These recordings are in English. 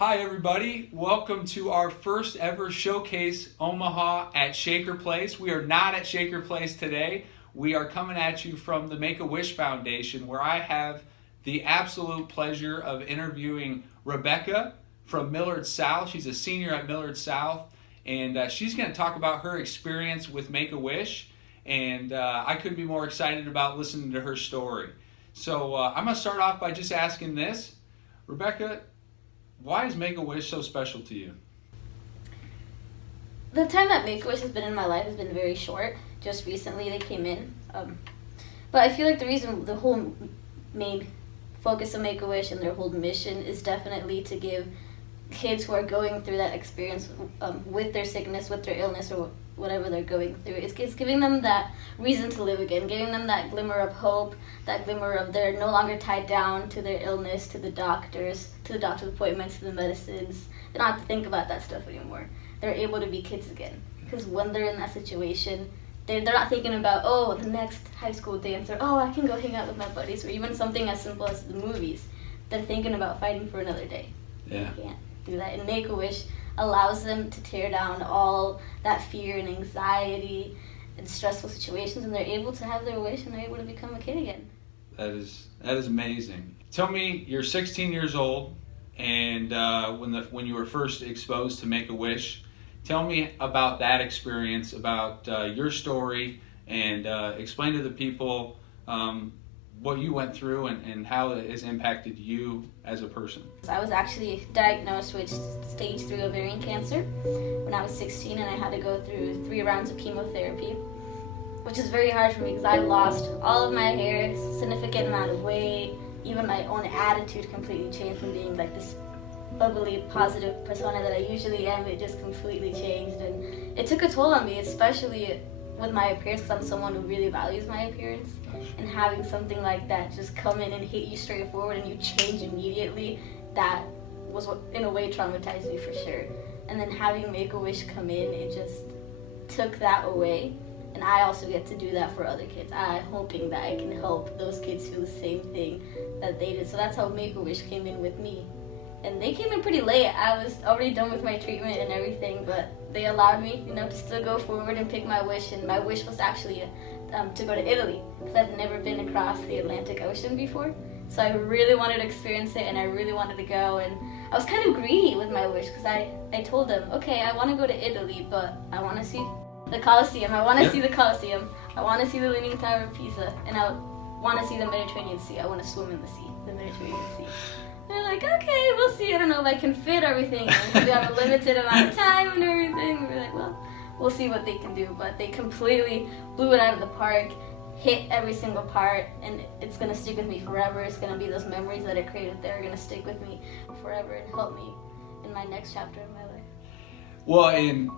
Hi everybody, welcome to our first ever Showcase Omaha at Shaker Place. We are not at Shaker Place today. We are coming at you from the Make-A-Wish Foundation, where I have the absolute pleasure of interviewing Rebeca from Millard South. She's a senior at Millard South, and she's going to talk about her experience with Make-A-Wish, and I couldn't be more excited about listening to her story. So I'm going to start off by just asking this. Rebeca, why is Make-A-Wish so special to you? The time that Make-A-Wish has been in my life has been very short. Just recently they came in. But I feel like the whole main focus of Make-A-Wish and their whole mission is definitely to give kids who are going through that experience with their sickness, with their illness, or whatever they're going through. It's giving them that reason to live again, giving them that glimmer of hope, that glimmer of they're no longer tied down to their illness, to the doctor's appointments, to the medicines. They don't have to think about that stuff anymore. They're able to be kids again. Because when they're in that situation, they're not thinking about, oh, the next high school dance, or oh, I can go hang out with my buddies, or even something as simple as the movies. They're thinking about fighting for another day. Yeah. They can't do that. And Make-A-Wish allows them to tear down all that fear and anxiety and stressful situations, and they're able to have their wish and they're able to become a kid again. That is amazing. Tell me, you're 16 years old, and when you were first exposed to Make-A-Wish, tell me about that experience, about your story, and explain to the people what you went through and how it has impacted you as a person. I was actually diagnosed with stage 3 ovarian cancer when I was 16, and I had to go through 3 rounds of chemotherapy, which is very hard for me because I lost all of my hair, significant amount of weight, even my own attitude completely changed from being like this bubbly, positive persona that I usually am. It just completely changed, and it took a toll on me, especially with my appearance, because I'm someone who really values my appearance, and having something like that just come in and hit you straight forward and you change immediately, that was what in a way traumatized me for sure. And then having Make-A-Wish come in, it just took that away, and I also get to do that for other kids. I'm hoping that I can help those kids feel the same thing that they did. So that's how Make-A-Wish came in with me. And they came in pretty late. I was already done with my treatment and everything, but they allowed me, to still go forward and pick my wish. And my wish was actually to go to Italy, because I've never been across the Atlantic Ocean before. So I really wanted to experience it, and I really wanted to go. And I was kind of greedy with my wish, because I told them, okay, I want to go to Italy, but I want to see the Colosseum. I want to see the Colosseum. I want to see the Leaning Tower of Pisa, and I want to see the Mediterranean Sea. I want to swim in the sea, the Mediterranean Sea. They're like, okay, we'll see. I don't know if I can fit everything. We have a limited amount of time and everything. We're like, well, we'll see what they can do. But they completely blew it out of the park, hit every single part, and it's going to stick with me forever. It's going to be those memories that I created there are going to stick with me forever and help me in my next chapter of my life. Well,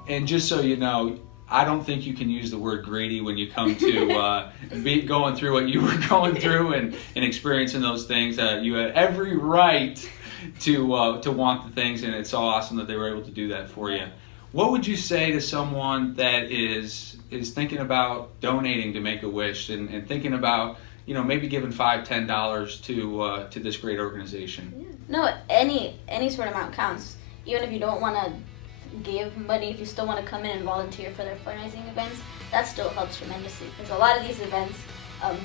and just so you know, I don't think you can use the word greedy when you come to going through what you were going through and experiencing those things. You had every right to want the things, and it's so awesome that they were able to do that for you. What would you say to someone that is thinking about donating to Make-A-Wish and thinking about maybe giving $5, $10 to this great organization? Yeah. No, any sort of amount counts. Even if you don't want to give money, if you still want to come in and volunteer for their fundraising events, that still helps tremendously, because a lot of these events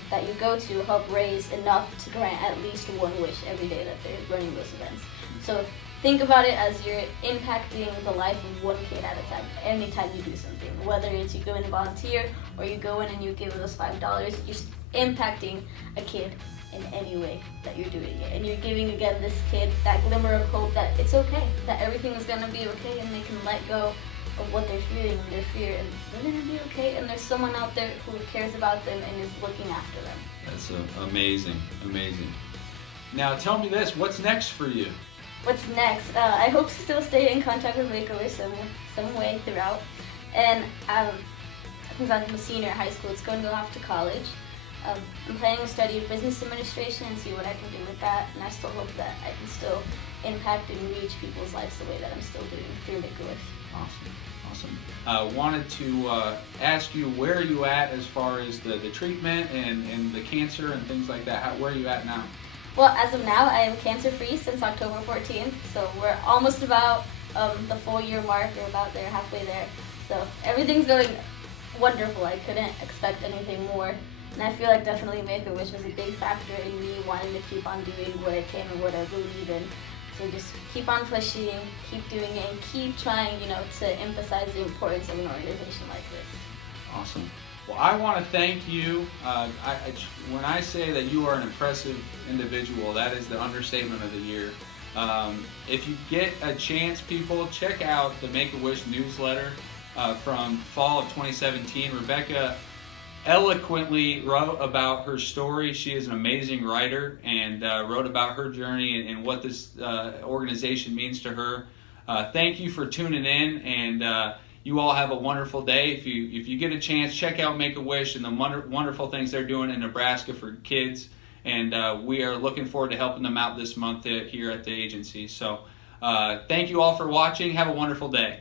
that you go to help raise enough to grant at least one wish every day that they're running those events. So think about it as you're impacting the life of one kid at a time, anytime you do something. Whether it's you go in and volunteer, or you go in and you give those $5, you're impacting a kid in any way that you're doing it. And you're giving, again, this kid that glimmer of hope that it's okay, that everything is going to be okay, and they can let go of what they're feeling and their fear, and they're going to be okay, and there's someone out there who cares about them and is looking after them. That's amazing. Now tell me this, what's next for you? What's next? I hope to still stay in contact with Make-A-Wish some way throughout. And since I'm a senior in high school, it's going to go off to college. I'm planning to study business administration and see what I can do with that, and I still hope that I can still impact and reach people's lives the way that I'm still doing through Make-A-Wish. Awesome. Wanted to ask you, where are you at as far as the treatment and the cancer and things like that? Where are you at now? Well, as of now, I am cancer-free since October 14th, so we're almost about the full year mark. We're about there, halfway there. So everything's going wonderful. I couldn't expect anything more. And I feel like definitely Make-A-Wish was a big factor in me wanting to keep on doing what I can and what I believe in. So just keep on pushing, keep doing it, and keep trying, to emphasize the importance of an organization like this. Awesome. Well, I want to thank you. When I say that you are an impressive individual, that is the understatement of the year. If you get a chance, people, check out the Make-A-Wish newsletter from fall of 2017. Rebeca eloquently wrote about her story. She is an amazing writer and wrote about her journey and what this organization means to her. Thank you for tuning in, and you all have a wonderful day. If you get a chance, check out Make-A-Wish and the wonderful things they're doing in Nebraska for kids. And we are looking forward to helping them out this month here at the agency. So thank you all for watching. Have a wonderful day.